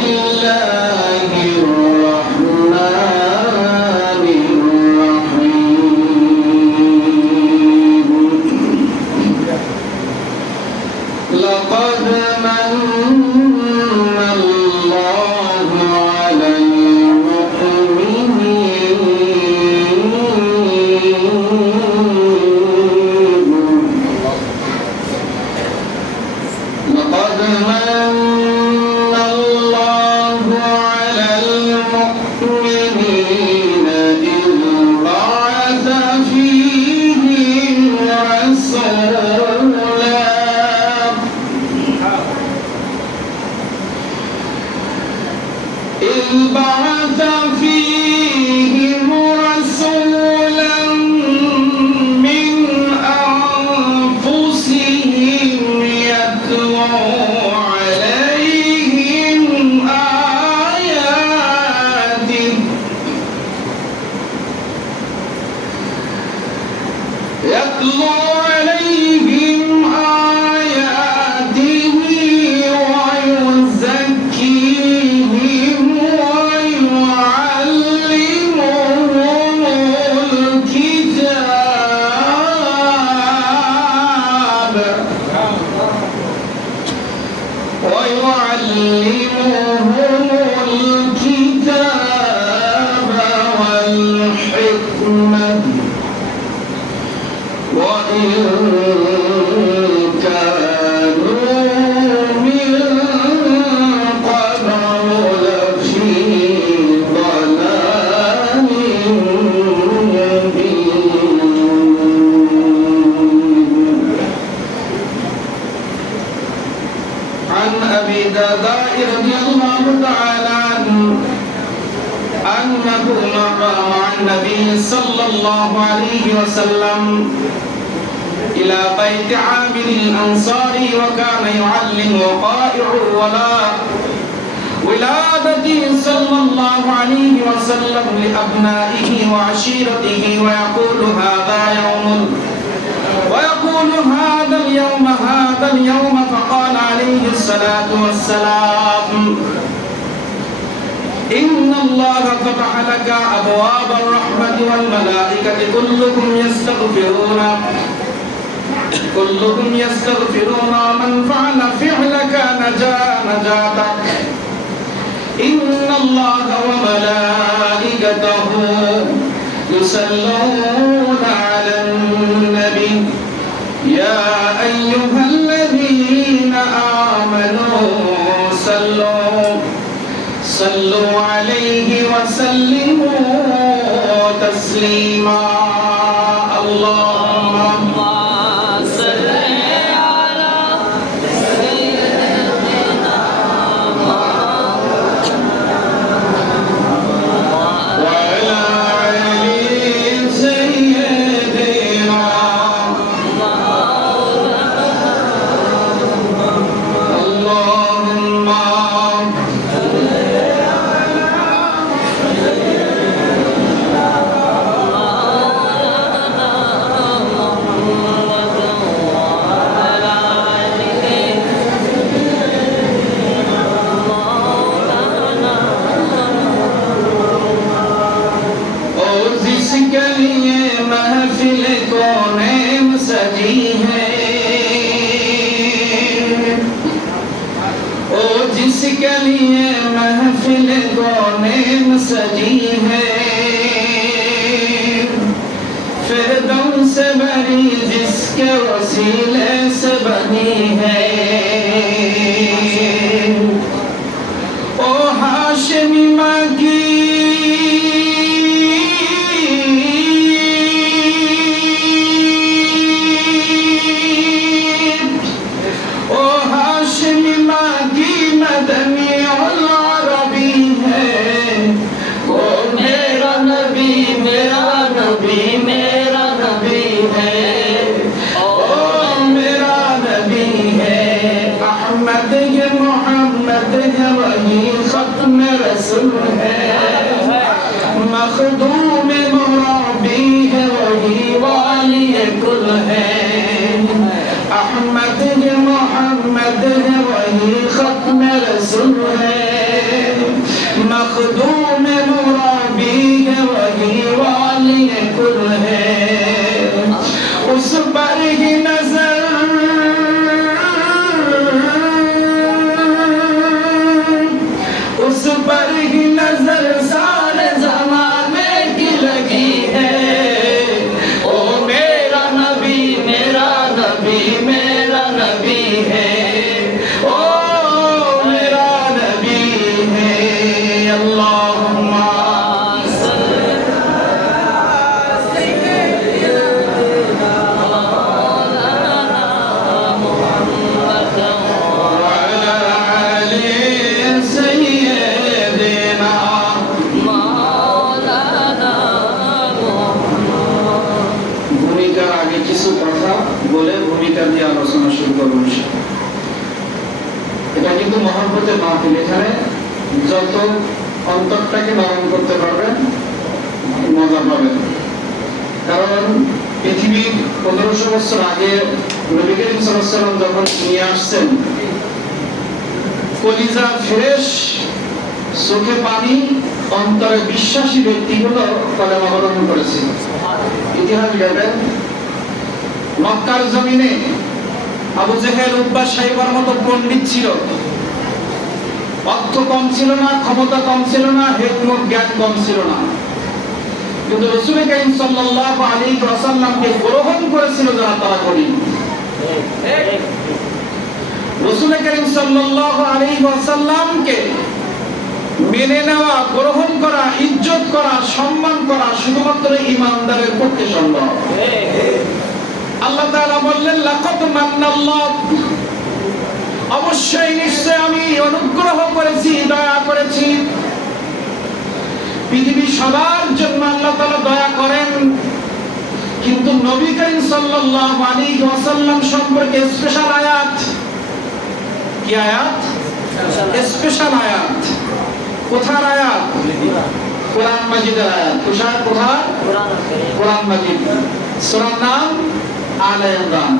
الله Oh. والحكمة وإن أنه مر مع النبي صلى الله عليه وسلم. إلى بيت عامر الأنصاري وكان يعلم وقائع ولا ولادته صلى الله عليه وسلم لأبنائه وعشيرته ويقول هذا يوم ويقول هذا اليوم هذا اليوم فقال عليه الصلاة والسلام. الله فتح لك أبواب الرحمة والملائكة كلكم يستغفرون كلكم يستغفرون من فعل فعلك نجا نجاتك إن الله وملائكته يصلون से बनी जिसके वसीले से बनी है मोहम्मद है वही खत्म रसूल है मखदूम मुराबी है वही वाली कुल है अहमद ये मोहम्मद है वही खत्म रसूल है मखदूम কিন্তু মহব্বতের মাহফিল এখানে যত অন্তরটাকে নরম করতে পারবেন, মজা পাবেন। কারণ পৃথিবীর পনেরোশো বছর আগে নবী করিম ওয়াসাল্লাম যখন নিয়ে আসছেন, কলিজা ফ্রেশ, চোখে পানি, অন্তরে বিশ্বাসী ব্যক্তি ব্যক্তিগুলো কলেমা গ্রহণ করেছে ইতিহাস দেখবেন মক্কার জমিনে আবু জেহেল উব্বা সাহেবের মতো পণ্ডিত ছিল। অর্থ কম ছিল না, ক্ষমতা কম ছিল না, হেকমত, জ্ঞান কম ছিল না। কিন্তু রসুল করিম সাল্লাল্লাহু আলাইহি ওয়াসাল্লামকে গ্রহণ করেছিল যারা তারা করি রসুল করিম সাল্লাল্লাহু আলাইহি ওয়াসাল্লামকে মেনে নেওয়া, গ্রহণ করা, ইজ্জত করা, সম্মান করা শুধুমাত্র ইমানদারের পক্ষে সম্ভব। আল্লাহ তাআলা বললেন, লাকাদ মান্নাল্লাহ। অবশ্যই নিশ্চয় আমি অনুগ্রহ করেছি, দয়া করেছি। পৃথিবী সবার জন্য আল্লাহ তাআলা দয়া করেন। কিন্তু নবী করিম সাল্লাল্লাহু আলাইহি ওয়াসাল্লাম সম্পর্কে স্পেশাল আয়াত। কি আয়াত? স্পেশাল আয়াত। কোথার আয়াত? কোরআন মাজিদের আয়াত। কোথায়? কোথায়? কোরআন মাজিদ। সূরার নাম আলে ইমরান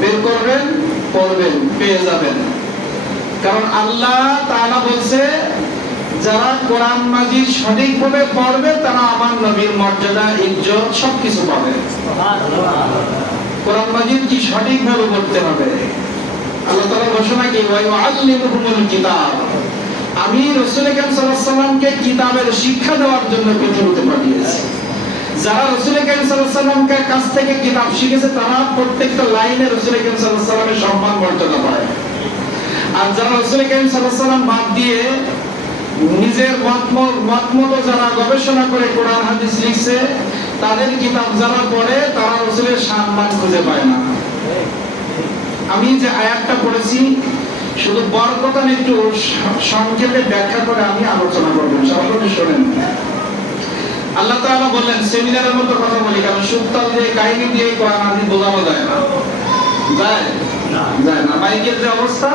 বের করবেন। পড়বেন পেয়ে যাবেন। কারণ আল্লাহ তাআলা বলছে, যারা কোরআন মাজিদ সঠিকভাবে পড়বে, তারা আমার নবীর মর্যাদা, ইজ্জত সবকিছু পাবে। কোরআন মাজিদ কি সঠিকভাবে পড়তে হবে আল্লাহ তাআলা ঘোষণা কি, ওয়া ইউআল্লিমুহুমুল কিতাব আমি রসুল করিম সাল্লাল্লাহু আলাইহি কিতাবের শিক্ষা দেওয়ার জন্য পৃথিবীতে পাঠিয়েছি। যারা রাসূল করিম সাল্লাল্লাহু কাছ থেকে কিতাব শিখেছে, তারা প্রত্যেকটা লাইনে রাসূল করিম সাল্লাল্লাহু সম্মান মর্যাদা পায় আর যারা রাসূল করিম সাল্লাল্লাহু বাদ দিয়ে নিজের মত মতো যারা গবেষণা করে কোরআন, হাদিস লিখছে, তাদের কিতাব যারা পড়ে, তারা রাসূলের সম্মান খুঁজে পায় না। আমি যে আয়াতটা পড়েছি, শুধু বরকতান একটু সংক্ষেপে ব্যাখ্যা করে আমি আলোচনা করব সকলে শোনেন। আল্লাহ তাআলা বললেন, সেমিনারের মতো কথা বলি, কারণ সুক্তাল দিয়ে কাহিনী দিয়ে কোরআন হাদিস বোঝানো যায় না। যায়? না মাইকের যে অবস্থা?